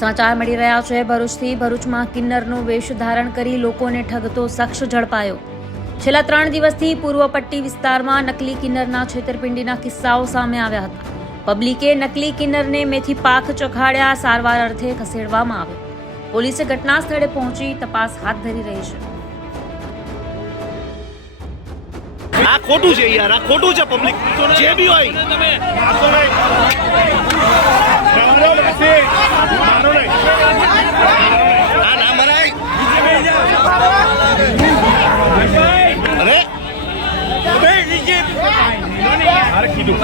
સમાચાર મળી રહ્યા છે ભરૂચથી। ભરૂચમાં કિન્નરનો વેશ ધારણ કરી લોકોને ઠગતો શખ્સ ઝડપાયો। છેલ્લા 3 દિવસથી પૂર્વ પટ્ટી વિસ્તારમાં નકલી કિન્નરના છેતરપિંડીના કિસ્સાઓ સામે આવ્યા હતા। પબ્લિકે નકલી કિન્નરને મેથી પાક ચખાડ્યા, સારવાર અર્થે ખસેડવામાં આવ્યો। પોલીસે ઘટના સ્થળે પહોંચી તપાસ હાથ ધરી રહી છે। આ ખોટું છે યાર, આ ખોટું છે। પબ્લિક જે બી હોય આ ના મનાય। અરે કીધું